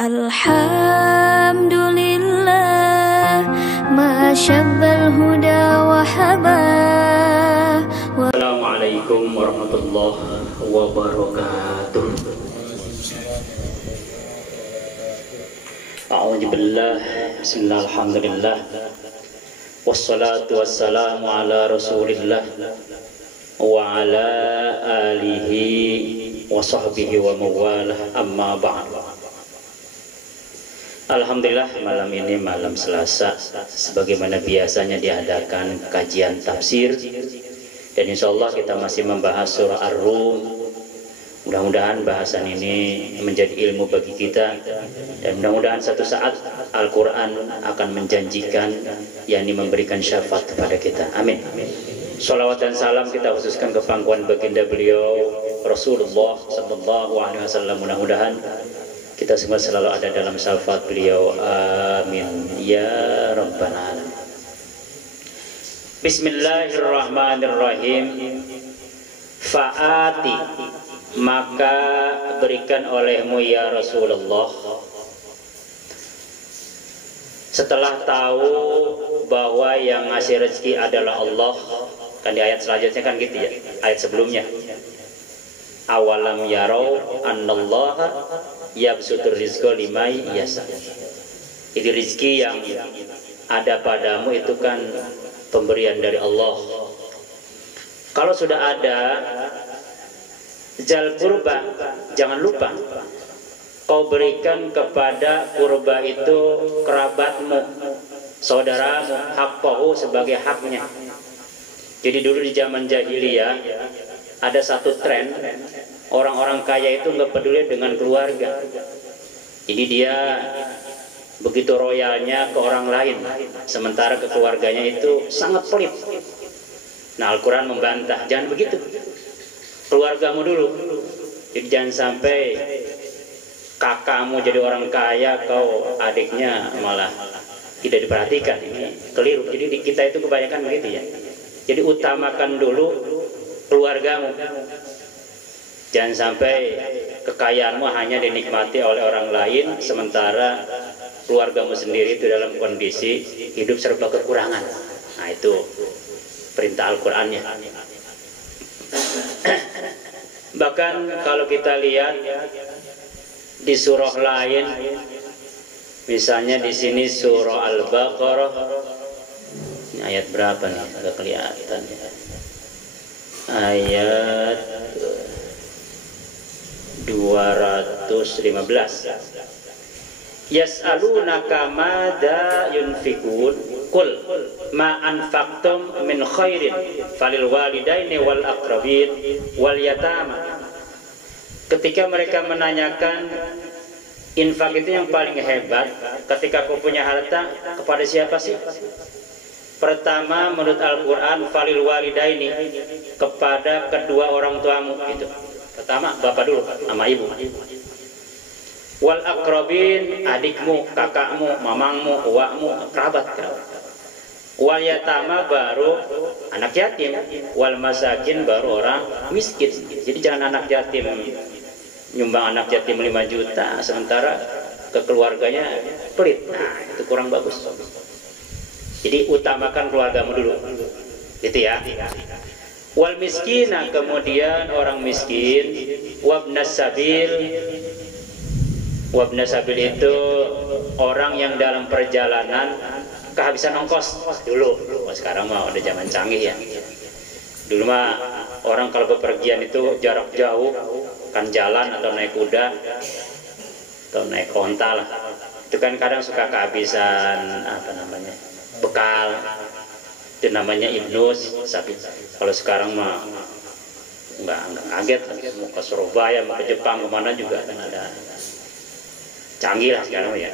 Alhamdulillah ma syabbal huda wa haba. Assalamualaikum warahmatullahi wabarakatuh. A'udzubillah. Bismillah, alhamdulillah. Wassalatu wassalamu ala rasulillah wa ala alihi wa sahbihi wa mawalah, amma ba'd. Alhamdulillah, malam ini malam Selasa, sebagaimana biasanya diadakan kajian tafsir, dan insya Allah kita masih membahas surah Ar-Rum. Mudah-mudahan bahasan ini menjadi ilmu bagi kita, dan mudah-mudahan satu saat Al-Quran akan menjanjikan, yakni memberikan syafaat kepada kita. Amin. Sholawat dan salam kita khususkan ke pangkuan baginda beliau Rasulullah sallallahu alaihi wasallam. Mudah-mudahan kita semua selalu ada dalam syafaat beliau. Amin ya rabbal alamin. Bismillahirrahmanirrahim. Fa'ati, maka berikan olehmu ya Rasulullah, setelah tahu bahwa yang ngasih rezeki adalah Allah. Kan di ayat selanjutnya kan gitu ya, ayat sebelumnya. Awalam yarau annallaha yabsutur rizqa limai yasa. Jadi rezeki yang ada padamu itu kan pemberian dari Allah. Kalau sudah ada zal kurba, jangan lupa kau berikan kepada kurba itu kerabatmu, saudaramu, haqqahu, sebagai haknya. Jadi dulu di zaman jahiliyah ada satu tren, orang-orang kaya itu nggak peduli dengan keluarga. Jadi dia begitu royalnya ke orang lain, sementara ke keluarganya itu sangat pelit. Nah, Al-Quran membantah, jangan begitu. Keluargamu dulu. Jadi jangan sampai kakakmu jadi orang kaya, kau adiknya malah tidak diperhatikan. Ini keliru. Jadi di kita itu kebanyakan begitu ya. Jadi utamakan dulu keluargamu. Jangan sampai kekayaanmu hanya dinikmati oleh orang lain, sementara keluargamu sendiri itu dalam kondisi hidup serba kekurangan. Nah, itu perintah Al-Qur'annya. Bahkan kalau kita lihat di surah lain, misalnya di sini surah Al-Baqarah, ini ayat berapa nih? Agak kelihatan ya. Ayat 215. Yas'alunaka madza yunfikun qul ma anfaqtum min khairin falil walidaini wal aqrabin wal yatama. Ketika mereka menanyakan infak itu yang paling hebat, ketika kau punya harta, kepada siapa sih? Pertama menurut Al-Quran, falil walidaini, kepada kedua orang tuamu gitu. Pertama bapak dulu sama ibu. Wal aqrabin, adikmu, kakakmu, mamangmu, uwakmu, kerabat. Wal yatama, baru anak yatim. Wal masakin, baru orang miskin. Jadi jangan anak yatim nyumbang anak yatim 5 juta sementara ke keluarganya pelit. Nah, itu kurang bagus. Jadi utamakan keluargamu dulu, gitu ya. Wal miskina, kemudian orang miskin. Wabnas sabil, wabnas sabil itu orang yang dalam perjalanan kehabisan ongkos dulu. Sekarang mah udah zaman canggih ya. Dulu mah orang kalau bepergian itu jarak jauh, kan jalan atau naik kuda atau naik onta lah. Itu kan kadang suka kehabisan bekal. Itu namanya ibnus sabil. Kalau sekarang mah nggak kaget, mau ke Surabaya, mau ke Jepang, kemana juga kan ada. Canggih lah sekarang ya.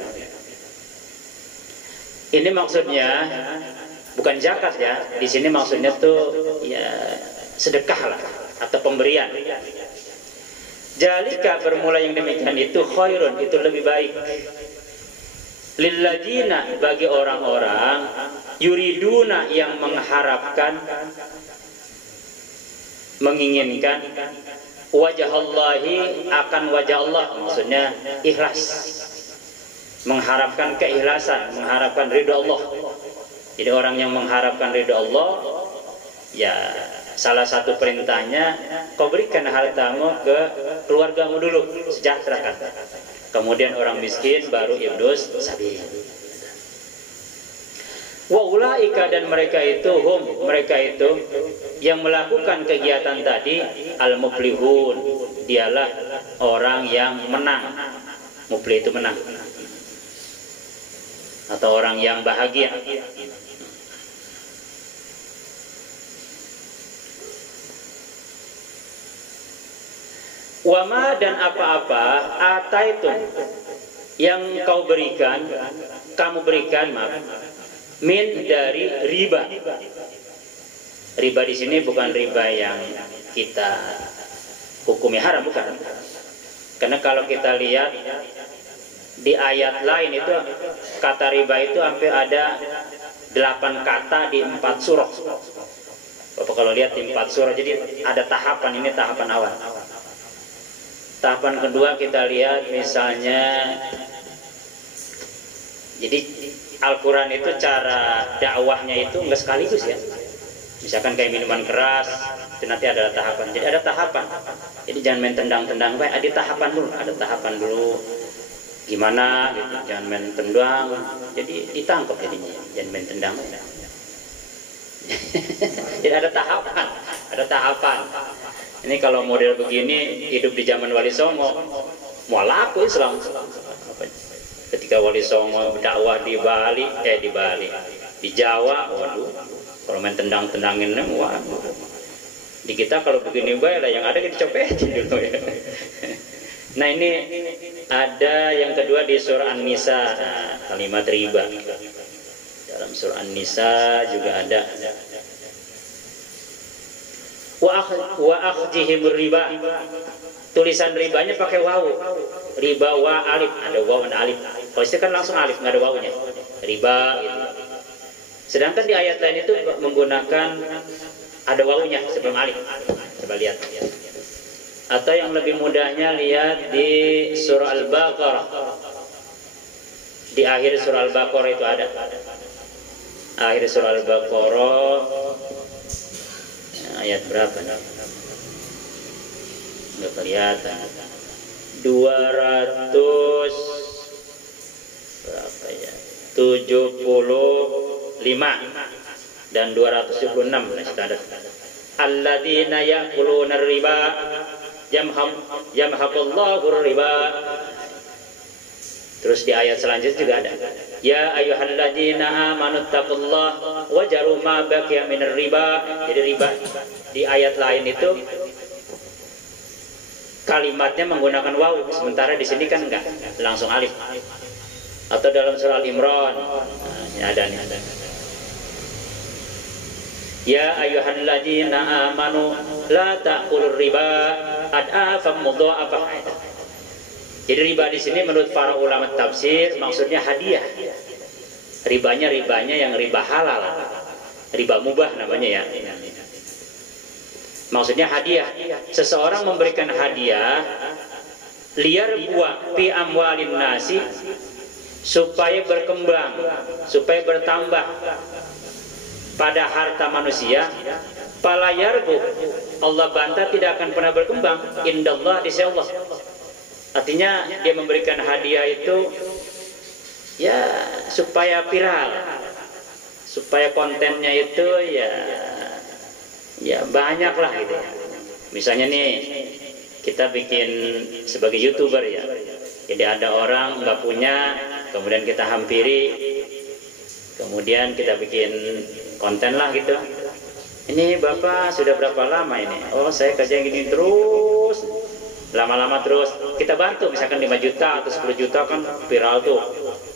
Ini maksudnya bukan zakat ya. Di sini maksudnya tuh ya sedekah lah atau pemberian. Jalika, bermula yang demikian itu khairun, itu lebih baik. Lilladzina, bagi orang-orang yuriduna, yang mengharapkan, menginginkan wajah Allahi, akan wajah Allah, maksudnya ikhlas. mengharapkan keikhlasan, mengharapkan ridho Allah. Jadi orang yang mengharapkan ridho Allah, ya salah satu perintahnya, kau berikan hartamu ke keluargamu dulu, sejahterakan. Kemudian orang miskin, baru ibnus sabil. Wa ulaika, dan mereka itu mereka itu yang melakukan kegiatan tadi al-muflihun, dialah orang yang menang. Muflih itu menang, atau orang yang bahagia. Wama, dan apa-apa ataitum yang kau berikan, kamu berikan, maaf, min dari riba. Riba di sini bukan riba yang kita hukumi haram, bukan. Karena kalau kita lihat di ayat lain itu kata riba itu hampir ada 8 kata di 4 surah. Bapak kalau lihat di 4 surah, jadi ada tahapan, ini tahapan awal. Tahapan kedua kita lihat misalnya, jadi Al-Quran itu cara dakwahnya itu enggak sekaligus ya. Misalkan kayak minuman keras, itu nanti ada tahapan. Jadi ada tahapan. Jadi jangan main tendang-tendang, ada tahapan dulu, ada tahapan dulu. Gimana gitu, jangan main tendang. Jadi ditangkap jadinya, jangan main tendang. Jadi ada tahapan, ada tahapan. Ini kalau model begini hidup di zaman Wali Songo, mau laku Islam. Ketika Wali Songo berdakwah di Bali, di Jawa, waduh, kalau main tendang-tendangin, waduh. Di kita kalau begini bae lah, yang ada kita copetin dulu ya. Nah ini ada yang kedua di surah An-Nisa, kalimat riba. Dalam surah An-Nisa juga ada. Wa akhdihim riba, tulisan ribanya pakai waw, riba wa alif, ada waw dan alif. Kalau itu kan langsung alif, nggak ada wawnya, riba gitu. Sedangkan di ayat lain itu menggunakan ada wawnya sebelum alif. Coba lihat. Atau yang lebih mudahnya lihat di surah Al-Baqarah, di akhir surah Al-Baqarah itu ada. Akhir surah Al-Baqarah ayat berapa nih? Nggak kelihatan. 200 berapa ya? 75 dan 276 ada. Alladzina ya'kuluna riba yamhaqullahu riba. Terus di ayat selanjutnya juga ada. Ya ayyuhalladzina amanu taqullaha wajaru ma baqiya minar riba. Jadi riba di ayat lain itu kalimatnya menggunakan waw, sementara di sini kan enggak, langsung alif. Atau dalam surah Al-Imran, ini ada nih. Ya ayyuhalladzina amanu la ta'kulur riba ad'afan mudha'afah. Jadi riba di sini menurut para ulama tafsir maksudnya hadiah. Ribanya yang riba halal, riba mubah namanya ya. Maksudnya hadiah. Seseorang memberikan hadiah liar buah fi amwalin nasi, supaya berkembang, supaya bertambah pada harta manusia. Fala yarbu, Allah bantah tidak akan pernah berkembang. Indallah, di sisi Allah. Artinya dia memberikan hadiah itu ya supaya viral, supaya kontennya itu ya banyak lah gitu. Misalnya nih kita bikin sebagai YouTuber ya, jadi ada orang nggak punya, kemudian kita hampiri, kemudian kita bikin konten lah gitu. Ini Bapak sudah berapa lama ini? Oh saya kerja gini terus, lama-lama terus. Kita bantu misalkan 5 juta atau 10 juta kan viral tuh.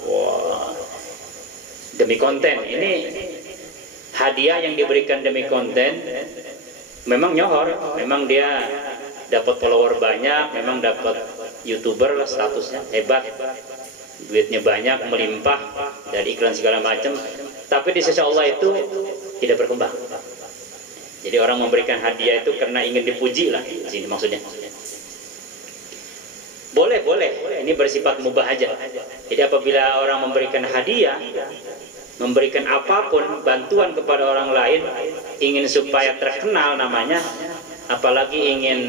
Wah, demi konten. Ini hadiah yang diberikan demi konten. Memang nyohor, memang dia dapat follower banyak, memang dapat YouTuber lah statusnya, hebat, duitnya banyak, melimpah dari iklan segala macam. Tapi di sisi Allah itu tidak berkembang. Jadi orang memberikan hadiah itu karena ingin dipuji lah, sini maksudnya. Boleh, ini bersifat mubah aja. Jadi apabila orang memberikan hadiah, memberikan apapun, bantuan kepada orang lain, ingin supaya terkenal namanya, apalagi ingin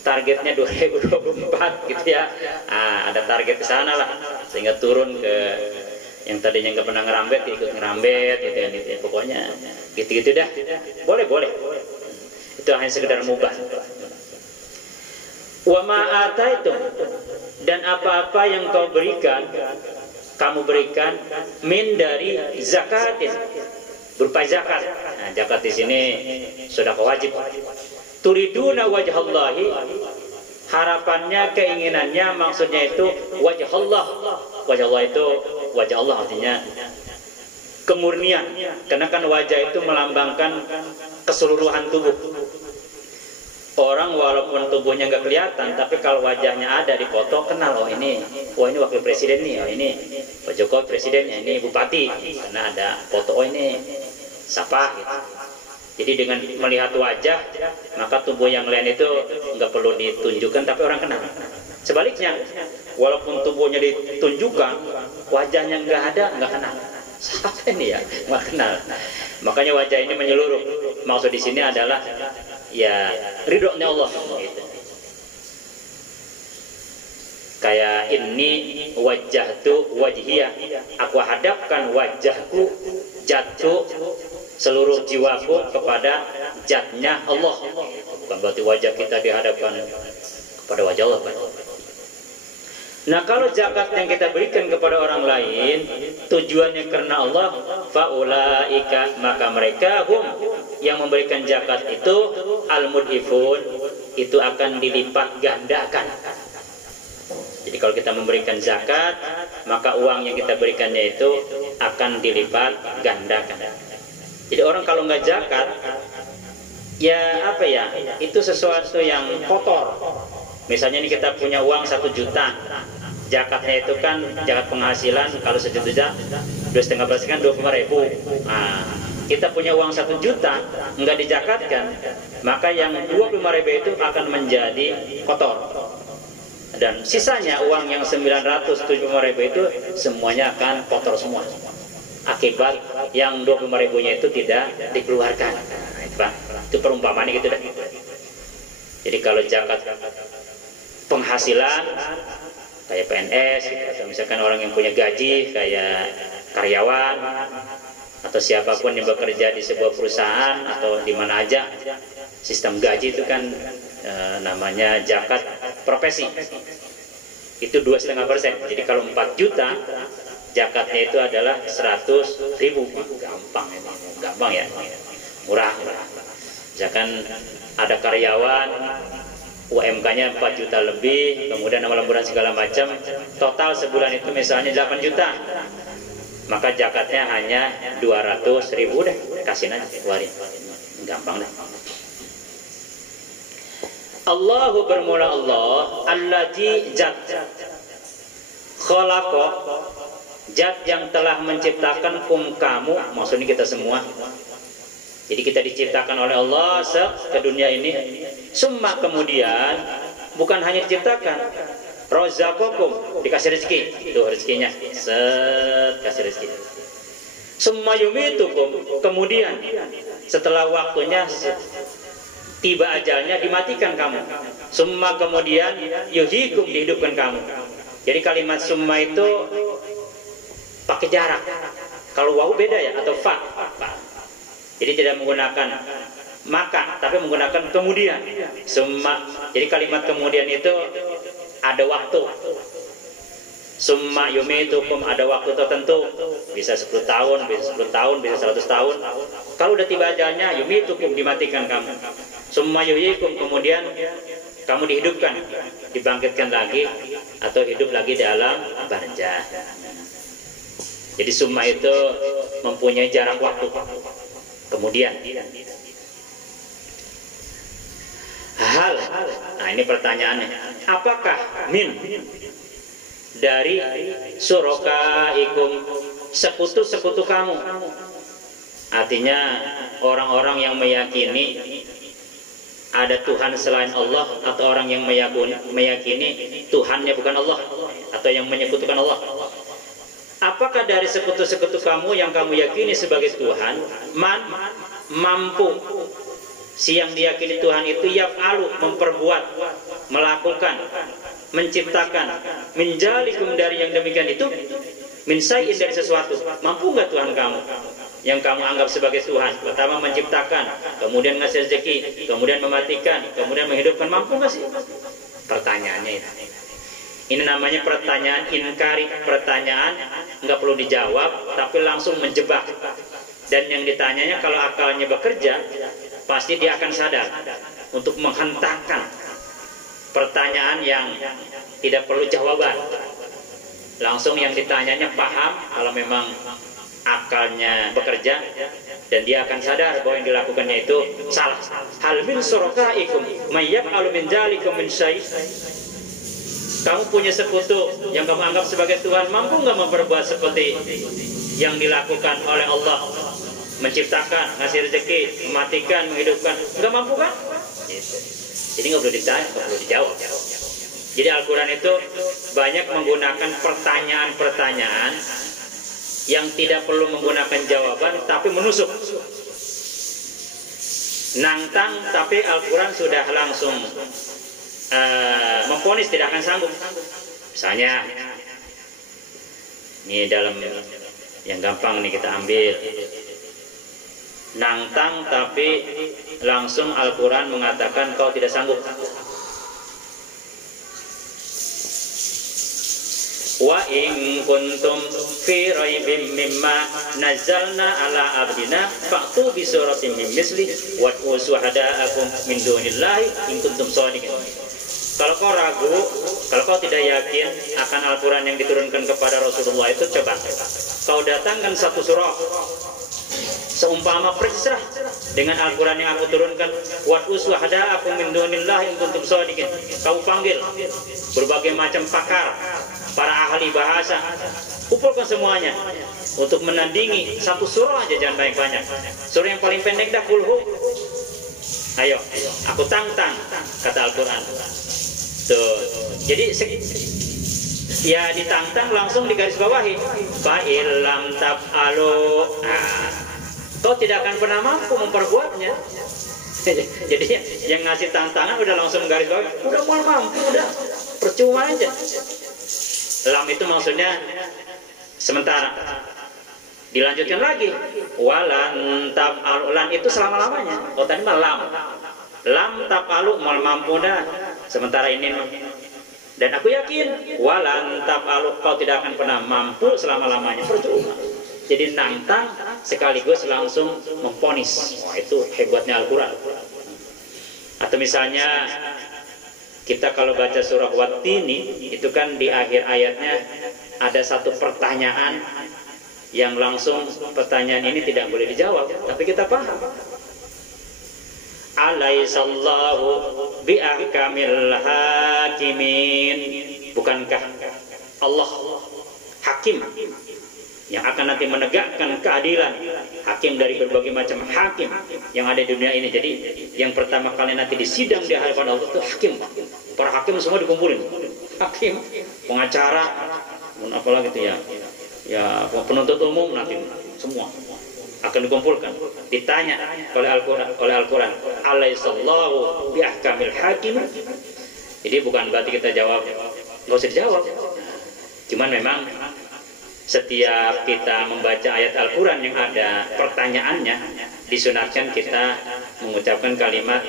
targetnya 2024 gitu ya, ada target ke sana lah, sehingga turun ke yang tadinya nggak pernah ngerambet ikut ngerambet gitu kan, gitu ya. Pokoknya gitu-gitu dah, boleh itu hanya sekedar mubah. Wa ma ataitum, dan apa-apa yang kau berikan, kamu berikan min dari zakatin, berupa zakat. Nah, zakat di sini sudah wajib. Turiduna wajhallahi, harapannya, keinginannya, maksudnya itu wajah Allah. Wajah Allah itu wajah Allah, artinya kemurnian, karena kan wajah itu melambangkan keseluruhan tubuh. Orang walaupun tubuhnya nggak kelihatan, tapi kalau wajahnya ada di foto, kenal, oh ini wakil presiden nih, oh ini Pak Jokowi presidennya, ini bupati, karena ada foto, oh ini siapa gitu. Jadi dengan melihat wajah, maka tubuh yang lain itu nggak perlu ditunjukkan, tapi orang kenal. Sebaliknya, walaupun tubuhnya ditunjukkan, wajahnya nggak ada, nggak kenal. Siapa ini ya? Nggak kenal. Makanya wajah ini menyeluruh. Maksud di sini adalah ya ridhonya Allah gitu. Kayak ini wajjahtu wajhiyah, aku hadapkan wajahku, jatuh seluruh jiwaku kepada zatnya Allah. Bukan berarti wajah kita dihadapkan kepada wajah Allah. Nah, kalau zakat yang kita berikan kepada orang lain tujuannya karena Allah, faulaika, maka mereka yang memberikan zakat itu al-mudhifun, itu akan dilipat gandakan. Jadi kalau kita memberikan zakat, maka uang yang kita berikannya itu akan dilipat gandakan. Jadi orang kalau nggak zakat, ya apa ya, itu sesuatu yang kotor. Misalnya ini kita punya uang 1 juta, zakatnya itu kan zakat penghasilan, kalau 1 juta 2,5% kan 25.000. Nah, kita punya uang 1 juta nggak dizakatkan, maka yang 25.000 itu akan menjadi kotor, dan sisanya uang yang 975.000 itu semuanya akan kotor semua, akibat yang 25.000-nya itu tidak dikeluarkan. Nah, itu perumpamaan gitu dah. Jadi kalau zakat penghasilan kayak PNS gitu, atau misalkan orang yang punya gaji kayak karyawan atau siapapun yang bekerja di sebuah perusahaan atau di mana aja, sistem gaji itu kan namanya zakat profesi, itu 2,5%. Jadi kalau 4 juta zakatnya itu adalah 100.000. Gampang ya, murah. Misalkan ada karyawan UMK-nya 4 juta lebih, kemudian awal bulan segala macam, total sebulan itu misalnya 8 juta, maka zakatnya hanya 200.000 deh, kasih aja, keluarin, gampang deh. Allahu bermula Allah, alladzi zat, khalaqa, zat yang telah menciptakan kamu, maksudnya kita semua. Jadi kita diciptakan oleh Allah ke dunia ini. Summa, kemudian bukan hanya diciptakan, rozaqakum, dikasih rezeki. Itu rezekinya, kasih rezeki. Summa yumitukum, kemudian setelah waktunya tiba ajalnya dimatikan kamu. Summa, kemudian yuhyikum, dihidupkan kamu. Jadi kalimat summa itu pakai jarak. Kalau wawu beda ya, atau fa. Jadi tidak menggunakan maka, tapi menggunakan kemudian. Summa, jadi kalimat kemudian itu ada waktu. Summa yumitukum, ada waktu tertentu, bisa 10 tahun, bisa 10 tahun, bisa 100 tahun. Kalau udah tiba ajalnya, yumitukum, dimatikan kamu. Summa yuhyikum, kemudian kamu dihidupkan, dibangkitkan lagi, atau hidup lagi dalam barzah. Jadi summa itu mempunyai jarak waktu. Kemudian hal, nah ini pertanyaannya, apakah min dari surokaikum, sekutu-sekutu kamu, artinya orang-orang yang meyakini ada Tuhan selain Allah, atau orang yang meyakini Tuhannya bukan Allah. atau yang menyekutukan Allah. Apakah dari sekutu-sekutu kamu yang kamu yakini sebagai Tuhan mampu si yang diyakini Tuhan itu yaf'alu memperbuat, melakukan, menciptakan, menjalikum dari yang demikian itu, min syai'in dari sesuatu. Mampu nggak Tuhan kamu yang kamu anggap sebagai Tuhan? Pertama menciptakan, kemudian ngasih rezeki, kemudian mematikan, kemudian menghidupkan. Mampu nggak sih? Pertanyaannya itu. Ini namanya pertanyaan inkari, pertanyaan nggak perlu dijawab, tapi langsung menjebak. Dan yang ditanyanya kalau akalnya bekerja, pasti dia akan sadar untuk menghentakkan pertanyaan yang tidak perlu jawaban. Langsung yang ditanyanya paham kalau memang akalnya bekerja, dan dia akan sadar bahwa yang dilakukannya itu salah. Hal min syurakaikum may yaf'alu min dzalikum min syai'. Kamu punya sekutu yang kamu anggap sebagai Tuhan, mampu nggak memperbuat seperti yang dilakukan oleh Allah? Menciptakan, ngasih rezeki, mematikan, menghidupkan. Nggak mampu kan? Jadi nggak perlu ditanya, nggak perlu dijawab. Jadi Al-Quran itu banyak menggunakan pertanyaan-pertanyaan yang tidak perlu menggunakan jawaban, tapi menusuk. Nantang, tapi Al-Quran sudah langsung memvonis tidak akan sanggup. Misalnya, ini dalam yang gampang nih kita ambil. Nantang, tapi langsung Al-Quran mengatakan kau tidak sanggup. Wa in kuntum fi raibim mimma nazzalna ala abdina fa'tu bi suratin min misli wa syuhada'akum min dunillahi in kuntum shadiqin. Kalau kau ragu, kalau kau tidak yakin akan Al-Quran yang diturunkan kepada Rasulullah itu, coba kau datangkan satu surah seumpama persis dengan Al-Quran yang aku turunkan. Wa syuhada'akum min dunillahi in kuntum shadiqin. Kau panggil berbagai macam pakar, para ahli bahasa, kumpulkan semuanya untuk menandingi satu surah aja, jangan banyak-banyak. Surah yang paling pendek dah, kulhu. Ayo, aku tantang, kata Al-Quran. Tuh, jadi ya ditantang langsung digarisbawahi. Fa illam taf'alu. Kau tidak akan pernah mampu memperbuatnya. Jadi yang ngasih tantangan udah langsung garisbawahi. Udah mau mampu, udah percuma aja. Lam itu maksudnya sementara. Dilanjutkan lagi. Walan taf'alu. Lan itu selama-lamanya. Oh tadi mah lam. Lam taf'alu, mal mampu dah. Sementara ini, dan aku yakin walan taf'alu, kau tidak akan pernah mampu selama-lamanya, percuma. Jadi nantang sekaligus langsung memvonis. Wah, itu hebatnya Al-Quran. Atau misalnya kita kalau baca surah Wat-Tini, itu kan di akhir ayatnya ada satu pertanyaan yang langsung pertanyaan ini tidak boleh dijawab, tapi kita paham. Alaihissallahu bi'ahkamil hakimin. Bukankah Allah hakim yang akan nanti menegakkan keadilan, hakim dari berbagai macam hakim yang ada di dunia ini. Jadi yang pertama kali nanti disidang di hadapan Allah itu hakim. Para hakim semua dikumpulin, hakim, pengacara, apalagi itu ya penuntut umum, nanti semua akan dikumpulkan, ditanya oleh Al-Quran. Alaihissallahu bi'ahkamil hakim. Jadi bukan berarti kita jawab, nggak usah dijawab. Cuman memang setiap kita membaca ayat Al-Quran yang ada pertanyaannya, disunahkan kita mengucapkan kalimat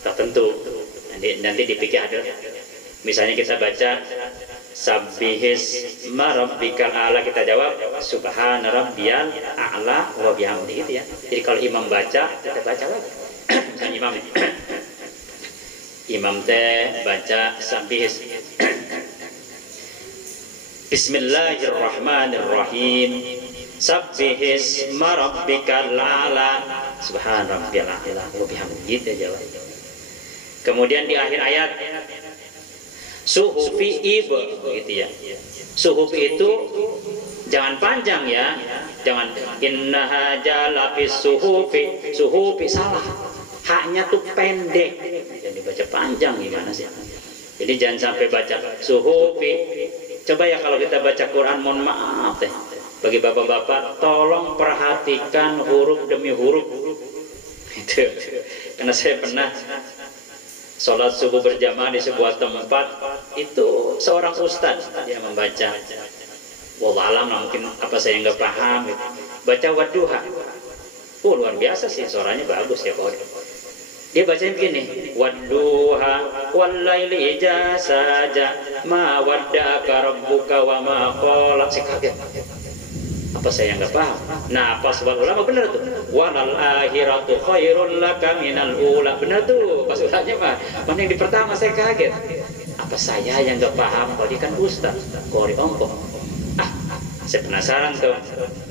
tertentu. Nanti dipikir ada. Misalnya kita baca Sabbihis marabbikal a'la, kita jawab subhana rabbiyal a'la wa bihamdi, gitu ya. Jadi kalau imam baca, kita baca lagi. Misalnya imam nih. Imam teh baca Sabbihis. Bismillahirrahmanirrahim. Sabbihis marabbikal a'la subhana rabbiyal a'la wa bihamdi, gitu jawab. Kemudian di akhir ayat suhufi ibu, gitu ya. Suhufi itu jangan panjang ya, jangan innaha jalafis suhufi. Suhufi salah, haknya tuh pendek, jadi baca panjang gimana sih? Jadi jangan sampai baca suhufi Coba ya kalau kita baca Quran, mohon maaf deh, bagi bapak-bapak, tolong perhatikan huruf demi huruf. Itu karena saya pernah sholat subuh berjamaah di sebuah tempat, itu seorang ustadz dia membaca, wallahualam mungkin apa saya nggak paham, gitu. Baca wadduha, luar biasa sih, suaranya bagus ya Pak. Dia bacanya begini, wadduha wallaili idza saja ma wadda'aka rabbuka wa ma qala. Saya kaget, apa saya nggak paham. Nah pas ulama bener tuh, walal akhiratu khairul laka minal ula, bener tuh pas ulanya mah. Mana yang di pertama saya kaget, apa saya yang nggak paham, kalau dia kan ustaz kori ongkong. Saya penasaran tuh,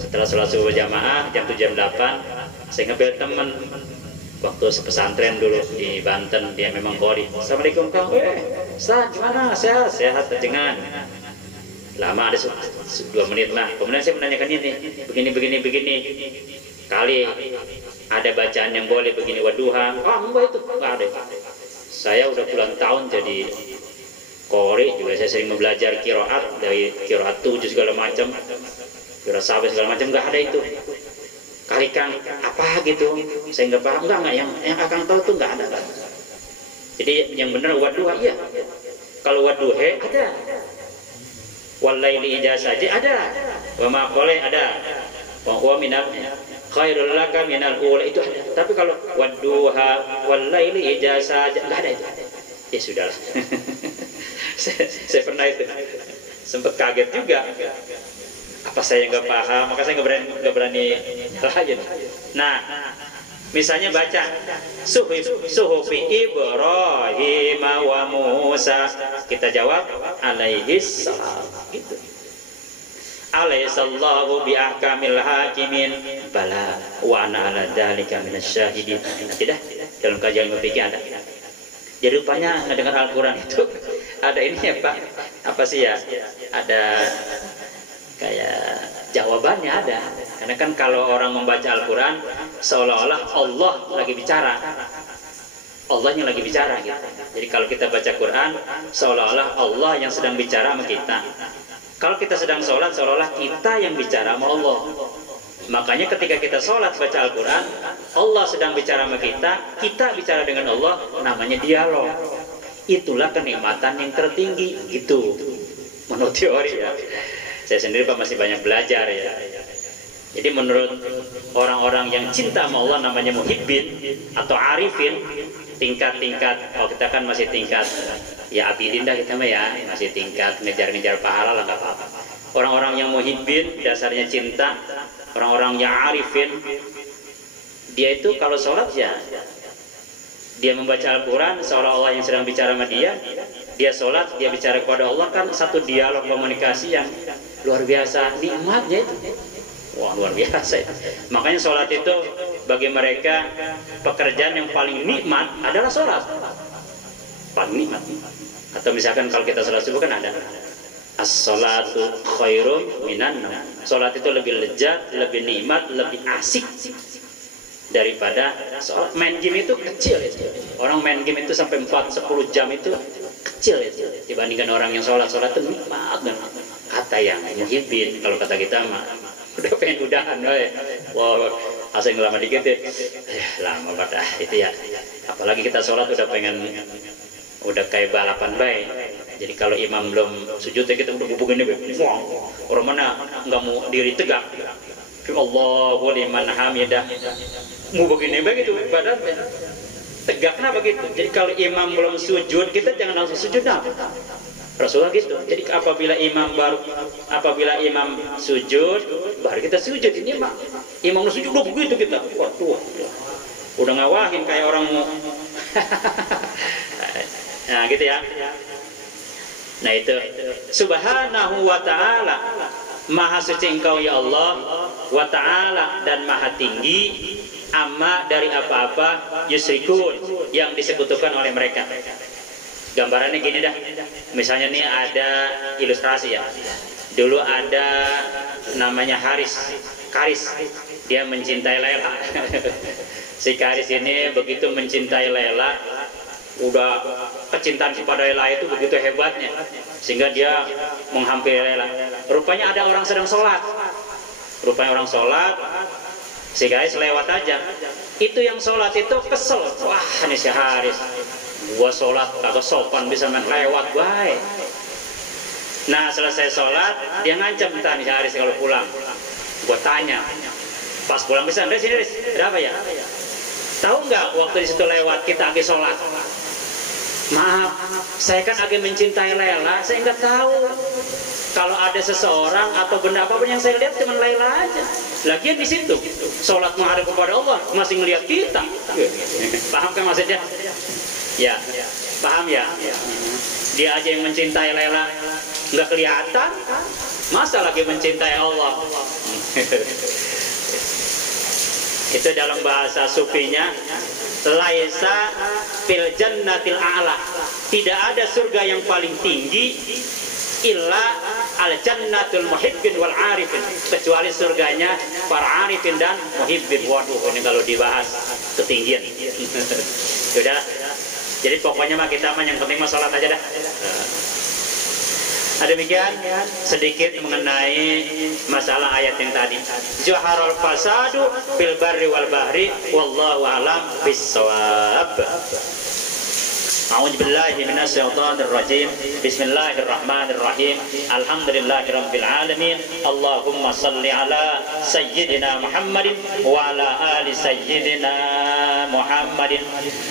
setelah sholat subuh jamaah jam 7 jam 8 saya ngebel temen waktu pesantren dulu di Banten, dia memang kori. Assalamualaikum Kang, Ustaz gimana, sehat dengan lama ada 2 menit lah. Kemudian saya menanyakan ini begini kali ada bacaan yang boleh begini wadduha. Enggak, itu enggak ada. Saya udah puluhan tahun jadi kori juga, saya sering belajar qiraat dari qiraat 7 segala macam, qiraat sampai segala macam, enggak ada itu. Kali Kang apa gitu saya nggak paham. Enggak yang Akang tahu tuh nggak ada kan. Jadi yang benar wadduha iya. Kalau wadduhe ada, wallaili idza saja ada, wa ma qala ada, wa huwa minal khairul laka minal ula itu ada. Tapi kalau wadduha wallaili idza saja nggak ada itu. Ya sudahlah. saya pernah itu sempat kaget juga, apa saya nggak paham, maka saya nggak berani lain. Nah misalnya baca suhufi Ibrahim wa Musa, kita jawab alaihis salam gitu. Alaihissallahu bi ahkamil hakimin bala wa ana ala dzalika minasyahidin. Tidak dalam kajian fikih ada. Jadi rupanya ngedengar Al-Quran itu ada ini ya Pak, apa sih ya, ada kayak jawabannya ada. Karena kan kalau orang membaca Al-Quran seolah-olah Allah lagi bicara, Allahnya lagi bicara gitu. Jadi kalau kita baca Quran seolah-olah Allah yang sedang bicara sama kita. Kalau kita sedang sholat seolah-olah kita yang bicara sama Allah. Makanya ketika kita sholat baca Al-Quran, Allah sedang bicara sama kita bicara dengan Allah, namanya dialog. Itulah kenikmatan yang tertinggi gitu, menurut teori ya. Saya sendiri Pak masih banyak belajar ya. Jadi menurut orang-orang yang cinta sama Allah namanya muhibbin atau arifin, tingkat-tingkat, kalau kita kan masih tingkat ya abidin dah kita mah ya, masih tingkat ngejar-ngejar pahala lah nggak apa-apa. Orang-orang yang muhibbin dasarnya cinta, orang-orang yang arifin, dia itu kalau sholat ya dia membaca Al-Quran seolah Allah yang sedang bicara sama dia sholat, dia bicara kepada Allah, kan satu dialog komunikasi yang luar biasa nikmatnya itu. Wah luar biasa itu. Makanya sholat itu bagi mereka pekerjaan yang paling nikmat adalah sholat, paling nikmat. Atau misalkan kalau kita sholat subuh kan ada as-sholatu khairum minan naum. Sholat itu lebih lezat, lebih nikmat, lebih asik daripada sholat. Main game itu kecil itu. Orang main game itu sampai 4-10 jam itu kecil itu dibandingkan orang yang sholat itu nikmat banget. Kata yang muhibbin, kalau kata kita mah udah pengen udahan, wow, asal lama dikit ya, lama banget itu ya. Apalagi kita sholat udah kayak balapan baik. Jadi kalau imam belum sujud ya kita udah hubungin dia, orang mana nggak mau diri tegak, Allahu liman hamidah, mau begini begitu badannya tegaknya begitu. Jadi kalau imam belum sujud kita jangan langsung sujud nah. Rasulullah gitu. Jadi apabila imam sujud baru kita sujud. Ini mah imam sujud udah begitu kita. Waduh, udah ngawahin kayak orang mau. Nah gitu ya. Nah itu subhanahu wa ta'ala, maha suci engkau ya Allah, wa ta'ala dan maha tinggi, amma dari apa-apa yusrikun yang disekutukan oleh mereka. Gambarannya gini dah, misalnya nih ada ilustrasi ya. Dulu ada namanya Karis, dia mencintai Lela. Si Karis ini begitu mencintai Lela, udah kecintaan kepada Laila itu begitu hebatnya sehingga dia menghampiri Laila. Rupanya ada orang sedang sholat, sehingga lewat aja. Itu yang sholat itu kesel, wah ini si Haris, gua sholat kagak sopan bisa main lewat baik. Nah selesai sholat dia ngancam si Haris kalau pulang. Gua tanya pas pulang, bisa Riz, ada apa ya? Tahu nggak waktu di situ lewat kita lagi sholat? Maaf, saya kan lagi mencintai Laila, saya nggak tahu kalau ada seseorang atau benda apapun yang saya lihat cuma Laila aja. Lagian di situ sholat menghadap kepada Allah masih ngelihat kita. Paham kan maksudnya? Ya, paham ya? Dia aja yang mencintai Laila nggak kelihatan, masa lagi mencintai Allah? Itu dalam bahasa sufinya, laisa fil jannatil a'la, tidak ada surga yang paling tinggi illa al jannatul muhibbin wal arifin, kecuali surganya para arifin dan muhibbin. Waduh, ini kalau dibahas ketinggian. Sudah, jadi pokoknya mah kita mah yang penting mah sholat aja dah. Demikian sedikit mengenai masalah ayat yang tadi. Zaharul fasadu fil barri wal bahri wallahu a'lam bissawab. A'udzubillahi minasyaitonir rajim. Bismillahirrahmanirrahim. Alhamdulillahirabbil alamin. Allahumma shalli ala sayyidina Muhammadin wa ala ali sayyidina Muhammadin.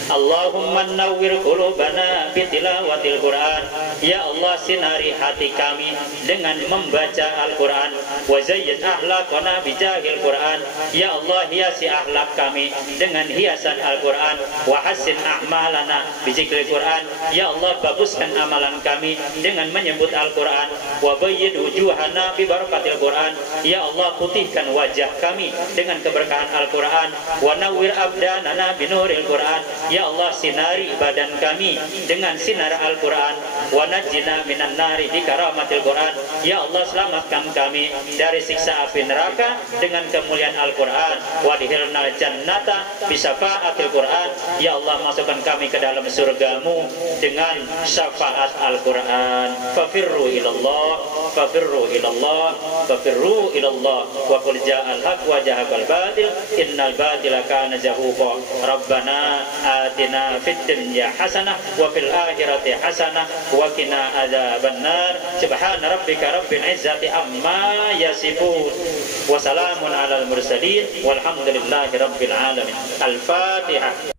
Allahumma nawwir qulubana bi tilawatil Qur'an. Ya Allah, sinari hati kami dengan membaca Al-Qur'an. Wa zayyid akhlaqana bi jahil Qur'an. Ya Allah, hiasi akhlak kami dengan hiasan Al-Qur'an. Wa hassin a'malana bi zikril Quran. Ya Allah, baguskan amalan kami dengan menyebut Al-Quran. Wa bayyid wujuhana bi barakatil Quran. Ya Allah, putihkan wajah kami dengan keberkahan Al-Quran. Wa nawwir abdanana bi nuril Quran. Ya Allah, sinari badan kami dengan sinar Al-Quran. Wa najjina minan nari bi karamatil Quran. Ya Allah, selamatkan kami dari siksa api neraka dengan kemuliaan Al-Quran. Wa dihilnal jannata bi syafaatil Quran. Ya Allah, masukkan kami ke dalam surga dengan syafaat Al-Quran. Fafirru ilallah, fafirru ilallah, fafirru ilallah. Wa qul ja'al haq wa jahaqal batil, innal batila kana zahuqa. Rabbana atina fid dunya hasanah wa fil akhirati hasanah wa qina adzabannar. Subhana rabbika rabbil izzati amma yasifun wa salamun alal mursalin walhamdulillahi rabbil alamin. Al-Fatihah.